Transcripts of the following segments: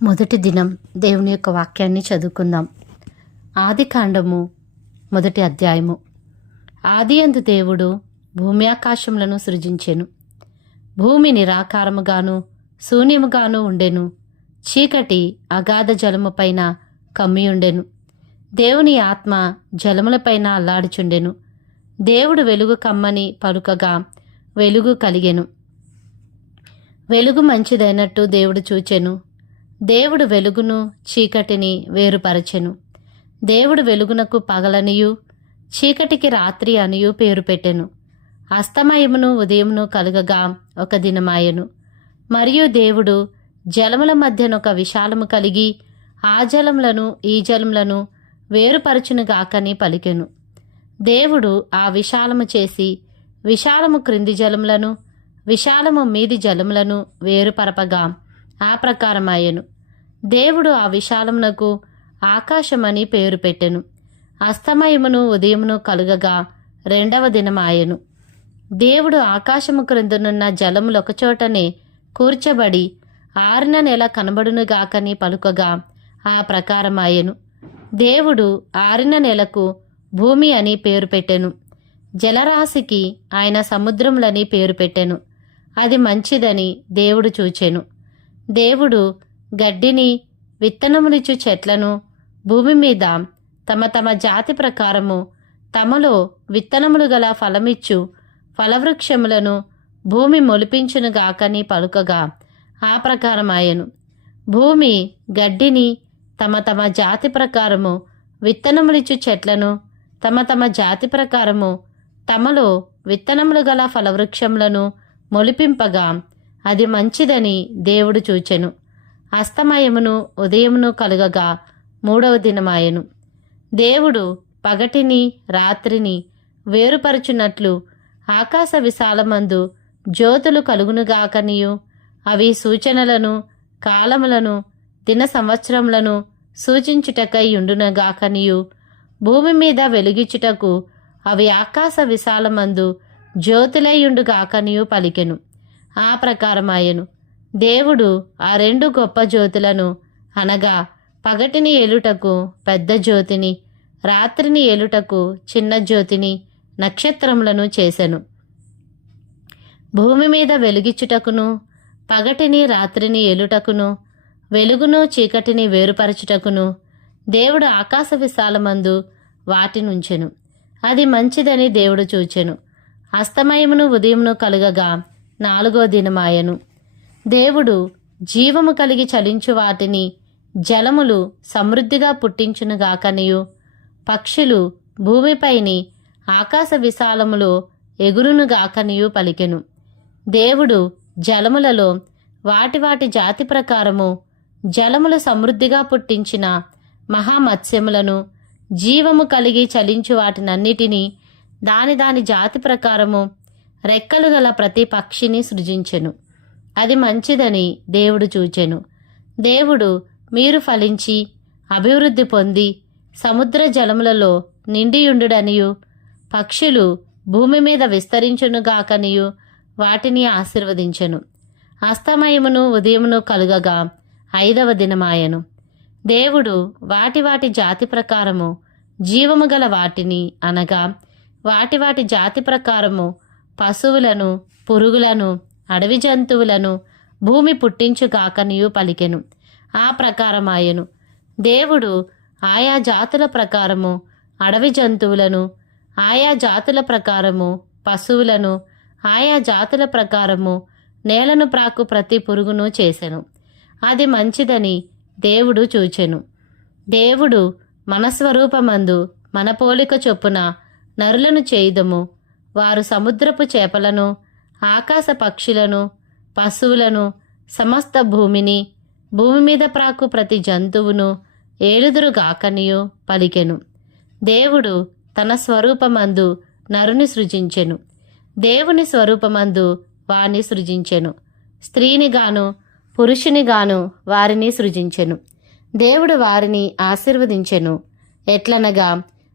మొదటి దినం దేవుని యొక్క వాక్యాన్ని చదువుకుందాం. ఆదికాండము 1వ అధ్యాయము. ఆదియందు దేవుడు భూమి ఆకాశములను సృజించెను. భూమి నిరాకారముగాను శూన్యముగాను ఉండెను. చీకటి అగాధ జలము పైన కమ్మియుండెను. దేవుని ఆత్మ జలములపైన అల్లాడుచుండెను. దేవుడు వెలుగు కమ్మని పలుకగా వెలుగు కలిగెను. వెలుగు మంచిదైనట్టు దేవుడు చూచెను. దేవుడు వెలుగును చీకటిని వేరుపరచెను. దేవుడు వెలుగునకు పగలనియు చీకటికి రాత్రి అనియు పేరు పెట్టెను. అస్తమయమును ఉదయమును కలుగగా ఒక దినమాయెను. మరియు దేవుడు జలముల మధ్యనొక విశాలము కలిగి ఆ జలములను ఈ జలములను వేరుపరచునుగాకని పలికెను. దేవుడు ఆ విశాలము చేసి విశాలము క్రింది జలములను విశాలము మీది జలములను వేరుపరపగా ఆ ప్రకారమాయెను. దేవుడు ఆ విశాలమునకు ఆకాశమని పేరు పెట్టెను. అస్తమయమును ఉదయమును కలుగగా 2వ దినమాయెను. దేవుడు ఆకాశము క్రిందనున్న జలములు ఒకచోటనే కూర్చబడి ఆరిన నెల కనబడునుగాకని పలుకగా ఆ ప్రకారమాయెను. దేవుడు ఆరిన నెలకు భూమి అని పేరు పెట్టెను. జలరాశికి ఆయన సముద్రములని పేరు పెట్టెను. అది మంచిదని దేవుడు చూచెను. దేవుడు గడ్డిని విత్తనములిచ్చు చెట్లను భూమి మీద తమ తమ జాతి ప్రకారము తమలో విత్తనములు గల ఫలమిచ్చు ఫలవృక్షములను భూమి మొలిపించునుగాకని పలుకగా ఆ ప్రకారమాయెను. భూమి గడ్డిని తమ తమ జాతి ప్రకారము విత్తనములిచ్చు చెట్లను తమ తమ జాతి ప్రకారము తమలో విత్తనములు గల ఫలవృక్షములను మొలిపింపగా అది మంచిదని దేవుడు చూచెను. అస్తమయమును ఉదయమును కలుగగా 3వ దినమాయెను. దేవుడు పగటిని రాత్రిని వేరుపరచునట్లు ఆకాశ విశాలమందు జ్యోతులు కలుగునుగాకనియు అవి సూచనలను కాలములను దిన సంవత్సరములను సూచించుటకై ఉండునుగాకనియు భూమి మీద వెలుగిచుటకు అవి ఆకాశ విశాలమందు జ్యోతులైయుండుగాకనియు పలికెను. ఆ ప్రకారమాయెను. దేవుడు ఆ 2 గొప్ప జ్యోతులను అనగా పగటిని ఏలుటకు పెద్ద జ్యోతిని రాత్రిని ఏలుటకు చిన్న జ్యోతిని నక్షత్రములను చేసెను. భూమి మీద వెలుగిచ్చుటకును పగటిని రాత్రిని ఏలుటకును వెలుగును చీకటిని వేరుపరచుటకును దేవుడు ఆకాశ విశాలమందు వాటినుంచెను. అది మంచిదని దేవుడు చూచెను. అస్తమయమును ఉదయమును కలుగగా 4వ దినమాయెను. దేవుడు జీవము కలిగి చలించు వాటిని జలములు సమృద్ధిగా పుట్టించునుగాకనియు పక్షులు భూమిపైని ఆకాశ విశాలములో ఎగురునుగాకనియు పలికెను. దేవుడు జలములలో వాటి వాటి జాతి ప్రకారము జలములు సమృద్ధిగా పుట్టించిన మహామత్స్యములను జీవము కలిగి చలించు వాటినన్నిటినీ దాని దాని జాతి ప్రకారము రెక్కలు గల ప్రతి పక్షిని సృజించెను. అది మంచిదని దేవుడు చూచెను. దేవుడు మీరు ఫలించి అభివృద్ధి పొంది సముద్ర జలములలో నిండియుండుడనియు పక్షులు భూమి మీద విస్తరించునుగాకనియు వాటిని ఆశీర్వదించెను. అస్తమయమును ఉదయమును కలుగగా 5వ దినమాయెను. దేవుడు వాటి వాటి జాతి ప్రకారము జీవము గల వాటిని అనగా వాటి వాటి జాతి ప్రకారము పశువులను పురుగులను అడవి జంతువులను భూమి పుట్టించుగాకనియు పలికెను. ఆ ప్రకారమాయెను. దేవుడు ఆయా జాతుల ప్రకారము అడవి జంతువులను ఆయా జాతుల ప్రకారము పశువులను ఆయా జాతుల ప్రకారము నేలను ప్రాకు ప్రతి పురుగును చేసెను. అది మంచిదని దేవుడు చూచెను. దేవుడు మన స్వరూపమందు మన పోలిక చొప్పున నరులను చేయుదము. వారు సముద్రపు చేపలను ఆకాశ పక్షులను పశువులను సమస్త భూమిని భూమి మీద ప్రాకు ప్రతి జంతువును ఏలుదురుగాకనియు పలికెను. దేవుడు తన స్వరూపమందు నరుని సృజించెను. దేవుని స్వరూపమందు వారిని సృజించెను. స్త్రీనిగాను పురుషునిగాను వారిని సృజించెను. దేవుడు వారిని ఆశీర్వదించెను. ఎట్లనగా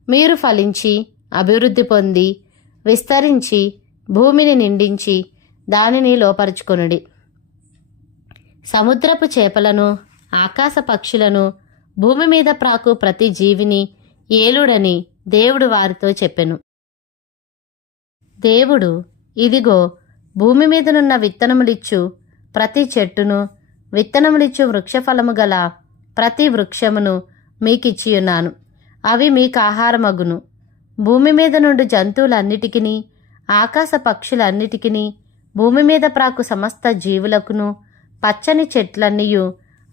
మీరు ఫలించి అభివృద్ధి పొంది విస్తరించి భూమిని నిండించి దానిని లోపరుచుకొనుడి. సముద్రపు చేపలను ఆకాశ పక్షులను, భూమి మీద ప్రాకు ప్రతి జీవిని ఏలుడని దేవుడు వారితో చెప్పెను. దేవుడు, ఇదిగో భూమి మీదనున్న విత్తనములిచ్చు ప్రతి చెట్టును, విత్తనములిచ్చు వృక్షఫలము గల ప్రతి వృక్షమును మీకిచ్చియున్నాను. అవి మీకు ఆహారమగును. భూమి మీద నుండి జంతువులన్నిటికిని, ఆకాశ పక్షులన్నిటికిని, భూమి మీద ప్రాకు సమస్త జీవులకును పచ్చని చెట్లన్నీయు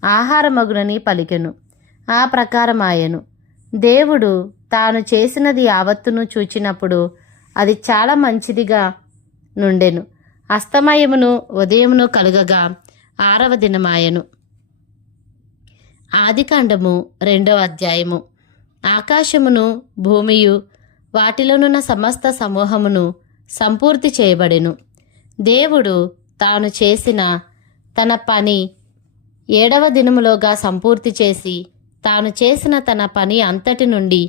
ఆహారమగునని పలికెను. ఆ ప్రకారమాయెను. దేవుడు తాను చేసినది యావత్తును చూచినప్పుడు అది చాలా మంచిదిగా నుండెను. అస్తమయమును ఉదయమును కలుగగా 6వ దినమాయెను. ఆదికాండము 2వ అధ్యాయము. ఆకాశమును భూమియు వాటిలోనున్న సమస్త సమూహమును సంపూర్తి చేయబడెను. దేవుడు తాను చేసిన తన పని 7వ దినములోగా సంపూర్తి చేసి, తాను చేసిన తన పని అంతటి నుండి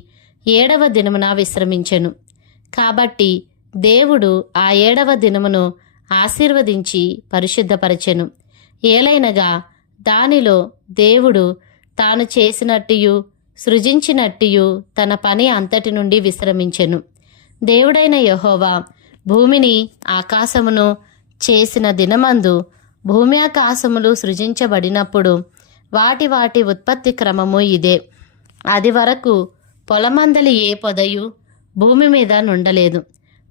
7వ దినమున విశ్రమించెను. కాబట్టి దేవుడు ఆ 7వ దినమును ఆశీర్వదించి పరిశుద్ధపరచెను. ఏలైనగా దానిలో దేవుడు తాను చేసినట్టియు సృజించినట్టియు తన పని అంతటి నుండి విశ్రమించెను. దేవుడైన యెహోవా భూమిని ఆకాశమును చేసిన దినమందు భూమి ఆకాశములు సృజించబడినప్పుడు వాటి వాటి ఉత్పత్తి క్రమము ఇదే. అది వరకు పొలమందలి ఏ పొదయు భూమి మీద నుండలేదు,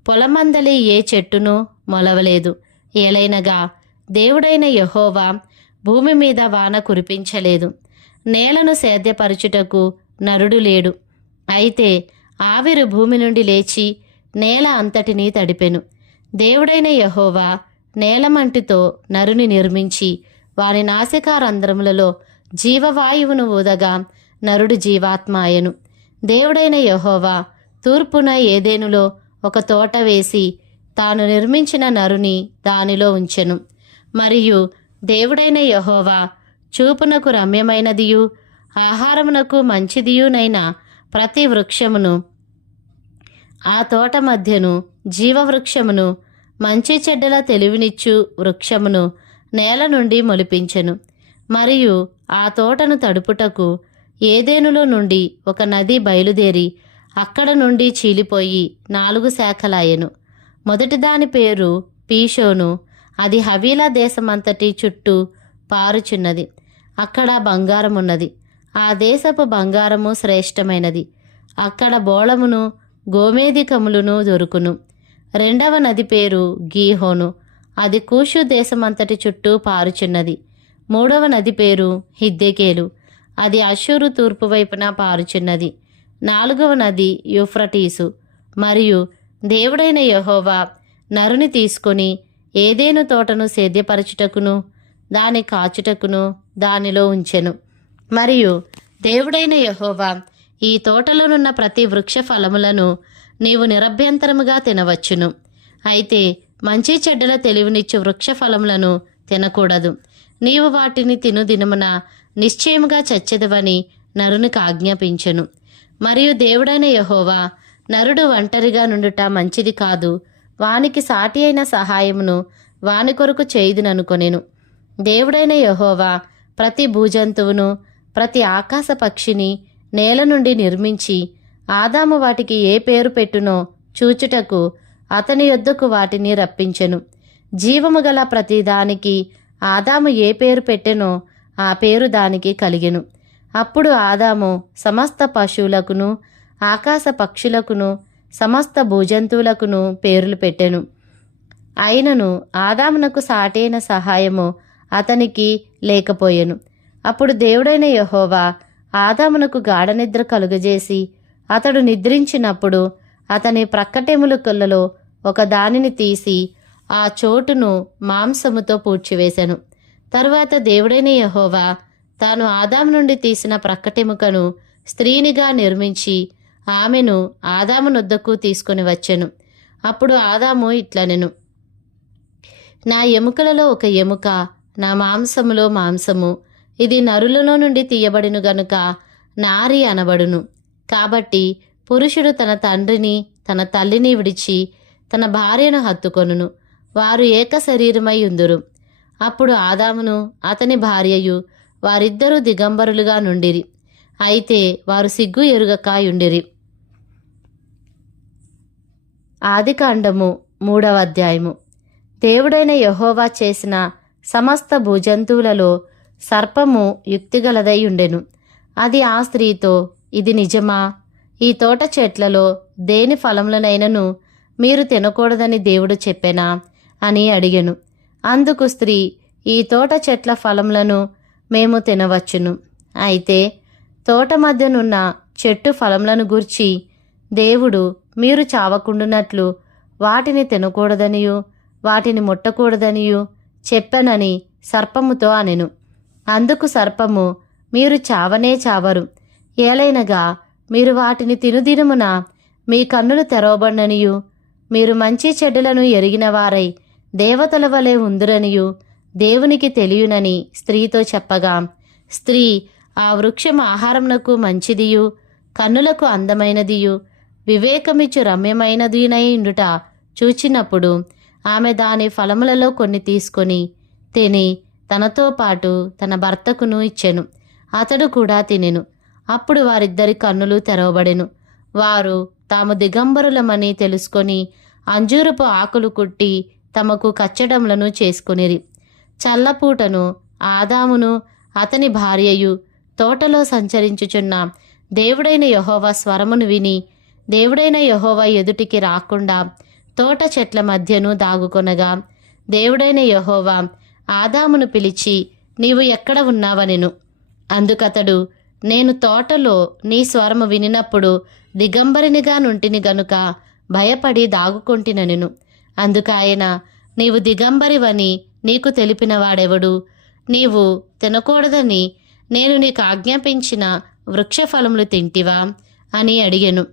పొలమందలి ఏ చెట్టును మొలవలేదు. ఏలైనగా దేవుడైన యెహోవా భూమి మీద వాన కురిపించలేదు, నేలను సేద్యపరచుటకు నరుడు లేడు. అయితే ఆవిరి భూమి నుండి లేచి నేల అంతటినీ తడిపెను. దేవుడైన యెహోవా నేలమంటితో నరుని నిర్మించి వాని నాసికారంధ్రములలో జీవవాయువును ఊదగా నరుడు జీవాత్మ అయెను. దేవుడైన యెహోవా తూర్పున ఏదెనులో ఒక తోట వేసి తాను నిర్మించిన నరుని దానిలో ఉంచెను. మరియు దేవుడైన యెహోవా చూపునకు రమ్యమైనదియు ఆహారమునకు మంచిదియునైన ప్రతి వృక్షమును, ఆ తోట మధ్యను జీవవృక్షమును, మంచి చెడ్డల తెలివినిచ్చు వృక్షమును నేల నుండి మొలిపించెను. మరియు ఆ తోటను తడుపుటకు ఏదెనులో నుండి ఒక నది బయలుదేరి అక్కడ నుండి చీలిపోయి 4 శాఖలాయెను. మొదటి దాని పేరు పీషోను. అది హవీలా దేశమంతటి చుట్టూ పారుచున్నది. అక్కడ బంగారమున్నది. ఆ దేశపు బంగారము శ్రేష్టమైనది. అక్కడ బోళమును గోమేధికములను దొరుకును. 2వ నది పేరు గీహోను. అది కూషు దేశమంతటి చుట్టూ పారుచున్నది. 3వ నది పేరు హిద్దెకేలు. అది అషూరు తూర్పు వైపున పారుచున్నది. 4వ నది యూఫ్రటీసు. మరియు దేవుడైన యెహోవా నరుని తీసుకొని ఏదెను తోటను సేద్యపరచుటకును దాని కాచుటకును దానిలో ఉంచెను. మరియు దేవుడైన యెహోవా, ఈ తోటలోనున్న ప్రతి వృక్ష ఫలములను నీవు నిరభ్యంతరముగా తినవచ్చును. అయితే మంచి చెడ్డల తెలివినిచ్చు వృక్ష ఫలములను తినకూడదు. నీవు వాటిని తిను దినమున నిశ్చయముగా చచ్చెదవని నరునికి ఆజ్ఞాపించెను. మరియు దేవుడైన యెహోవా, నరుడు ఒంటరిగా నుండుట మంచిది కాదు, వానికి సాటి అయిన సహాయమును వాని కొరకు చేయుదుననుకొనెను. దేవుడైన యెహోవా ప్రతి భూజంతువును ప్రతి ఆకాశ పక్షిని నేల నుండి నిర్మించి ఆదాము వాటికి ఏ పేరు పెట్టునో చూచుటకు అతని యొద్దకు వాటిని రప్పించెను. జీవము గల ప్రతి దానికి ఆదాము ఏ పేరు పెట్టెనో ఆ పేరు దానికి కలిగెను. అప్పుడు ఆదాము సమస్త పశువులకును ఆకాశ పక్షులకును సమస్త భూజంతువులకును పేర్లు పెట్టెను. అయినను ఆదామునకు సాటైన సహాయము అతనికి లేకపోయెను. అప్పుడు దేవుడైన యెహోవా ఆదామునకు గాఢనిద్ర కలుగజేసి అతడు నిద్రించినప్పుడు అతని ప్రక్కటెముకలలో ఒక దానిని తీసి ఆ చోటును మాంసముతో పూడ్చివేశెను. తరువాత దేవుడైన యెహోవా తాను ఆదాము నుండి తీసిన ప్రక్కటెముకను స్త్రీనిగా నిర్మించి ఆమెను ఆదాము నొద్దకు తీసుకొని వచ్చెను. అప్పుడు ఆదాము ఇట్లనెను, నా ఎముకలలో ఒక ఎముక, నా మాంసములో మాంసము. ఇది నరులలో నుండి తీయబడిను గనుక నారి అనబడును. కాబట్టి పురుషుడు తన తండ్రిని తన తల్లిని విడిచి తన భార్యను హత్తుకొనును, వారు ఏక శరీరమై ఉందురు. అప్పుడు ఆదామును అతని భార్యయు వారిద్దరూ దిగంబరులుగా నుండిరి. అయితే వారు సిగ్గు ఎరుగక యుండిరి. ఆదికాండము 3వ అధ్యాయము. దేవుడైన యెహోవా చేసిన సమస్త భూజంతువులలో సర్పము యుక్తిగలదై ఉండెను. అది ఆ స్త్రీతో, ఇది నిజమా? ఈ తోట చెట్లలో దేని ఫలములనైనను మీరు తినకూడదని దేవుడు చెప్పెనా అని అడిగెను. అందుకు స్త్రీ, ఈ తోట చెట్ల ఫలములను మేము తినవచ్చును. అయితే తోట మధ్యనున్న చెట్టు ఫలములను గూర్చి దేవుడు మీరు చావకుండునట్లు వాటిని తినకూడదనియు వాటిని ముట్టకూడదనియు చెప్పనని సర్పముతో అనెను. అందుకు సర్పము, మీరు చావనే చావరు. ఏలైనగా మీరు వాటిని తినుదినమున మీ కన్నులు తెరవబడిననియు మీరు మంచి చెడ్డలను ఎరిగిన వారై దేవతల వలె ఉందురనియు దేవునికి తెలియనని స్త్రీతో చెప్పగా, స్త్రీ ఆ వృక్షం ఆహారమునకు మంచిదియు కన్నులకు అందమైనదియు వివేకమిచ్చు రమ్యమైనదియునైండుట చూచినప్పుడు ఆమె దాని ఫలములలో కొన్ని తీసుకొని తిని తనతో పాటు తన భర్తకును ఇచ్చెను. అతడు కూడా తినెను. అప్పుడు వారిద్దరి కన్నులు తెరవబడెను. వారు తాము దిగంబరులమని తెలుసుకొని అంజూరపు ఆకులు కుట్టి తమకు కచ్చడములను చేసుకొనిరి. చల్లపూటను ఆదామును అతని భార్యయు తోటలో సంచరించుచున్న దేవుడైన యెహోవా స్వరమును విని దేవుడైన యెహోవా ఎదుటికి రాకుండా తోట చెట్ల మధ్యను దాగుకొనగా దేవుడైన యెహోవా ఆదామును పిలిచి, నీవు ఎక్కడ ఉన్నావనెను. అందుకతడు, నేను తోటలో నీ స్వరము వినినప్పుడు దిగంబరినిగా నుంటిని గనుక భయపడి దాగుకొంటినెను. అందుకాయన, నీవు దిగంబరివని నీకు తెలిపిన వాడెవడు? నీవు తినకూడదని నేను నీకు ఆజ్ఞాపించిన వృక్షఫలములు తింటివా అని అడిగెను.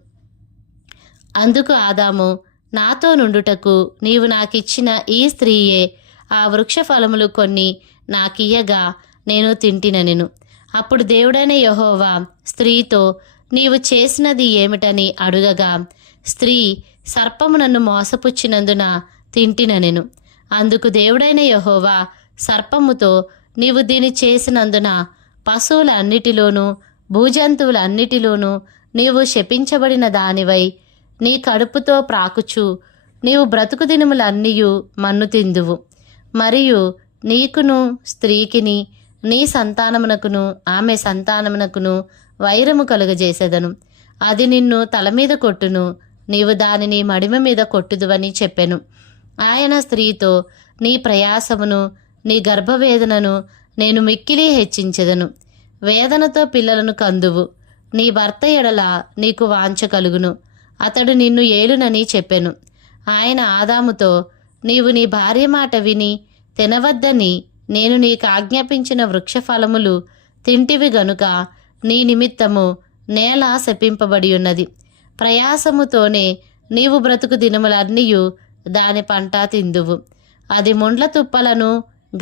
అందుకు ఆదాము, నాతో నుండుటకు నీవు నాకిచ్చిన ఈ స్త్రీయే ఆ వృక్షఫలములు కొన్ని నాకియ్యగా నేను తింటిననెను. అప్పుడు దేవుడైన యెహోవా స్త్రీతో, నీవు చేసినది ఏమిటని అడుగగా, స్త్రీ, సర్పము నన్ను మోసపుచ్చినందున తింటిననెను. అందుకు దేవుడైన యెహోవా సర్పముతో, నీవు దీని చేసినందున పశువుల అన్నిటిలోనూ భూజంతువుల అన్నిటిలోనూ నీవు శపించబడిన దానివై నీ కడుపుతో ప్రాకుచు నీవు బ్రతుకు దినములన్నీయు మన్ను తిందువు. మరియు నీకును స్త్రీకిని నీ సంతానమునకును ఆమె సంతానమునకును వైరము కలుగజేసేదను. అది నిన్ను తల మీద కొట్టును, నీవు దానిని మడిమ మీద కొట్టుదువని చెప్పెను. ఆయన స్త్రీతో, నీ ప్రయాసమును నీ గర్భవేదనను నేను మిక్కిలి హెచ్చించెదను. వేదనతో పిల్లలను కందువు. నీ భర్త ఎడల నీకు వాంఛ కలుగును, అతడు నిన్ను ఏలునని చెప్పెను. ఆయన ఆదాముతో, నీవు నీ భార్య మాట విని తినవద్దని నేను నీకు ఆజ్ఞాపించిన వృక్షఫలములు తింటివి గనుక నీ నిమిత్తము నేల శపింపబడి ఉన్నది. ప్రయాసముతోనే నీవు బ్రతుకు దినములన్నీయు దాని పంట తిందువు. అది ముండ్ల తుప్పలను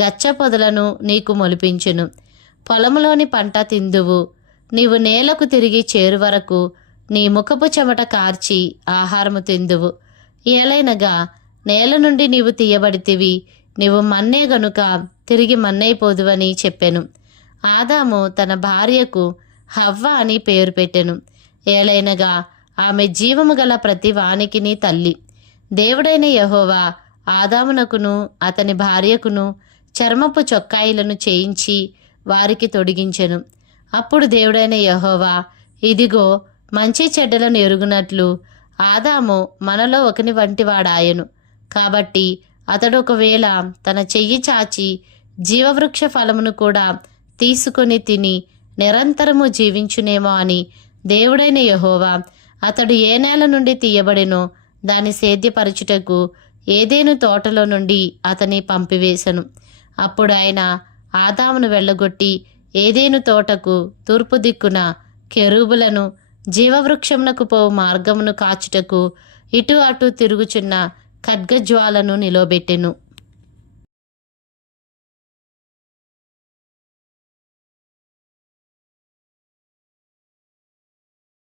గచ్చ పొదలను నీకు మొలిపించును. పొలములోని పంట తిందువు. నీవు నేలకు తిరిగి చేరు వరకు నీ ముఖపు చెమట కార్చి ఆహారము తిందువు. ఏలైనగా నేల నుండి నీవు తీయబడితివి, నీవు మన్నే గనుక తిరిగి మన్నైపోదువని చెప్పెను. ఆదాము తన భార్యకు హవ్వ అని పేరు పెట్టెను. ఏలైనగా ఆమె జీవము గల ప్రతి వానికిని తల్లి. దేవుడైన యెహోవా ఆదామునకును అతని భార్యకును చర్మపు చొక్కాయిలను చేయించి వారికి తొడిగించెను. అప్పుడు దేవుడైన యెహోవా, ఇదిగో, మంచి చెడ్డలను ఎరుగునట్లు ఆదాము మనలో ఒకని వంటి వాడాయను. కాబట్టి అతడు ఒకవేళ తన చెయ్యి చాచి జీవవృక్ష ఫలమును కూడా తీసుకొని తిని నిరంతరము జీవించునేమో అని దేవుడైన యెహోవా అతడు ఏ నేల నుండి తీయబడెనో దాన్ని సేద్యపరచుటకు ఏదేను తోటలో నుండి అతని పంపివేశను. అప్పుడు ఆయన ఆదామును వెళ్ళగొట్టి ఏదేను తోటకు తూర్పు దిక్కున కెరూబులను జీవవృక్షమునకు పోవు మార్గమును కాచుటకు ఇటు అటు తిరుగుచున్న ఖడ్గజ్వాలను నిలవబెట్టెను.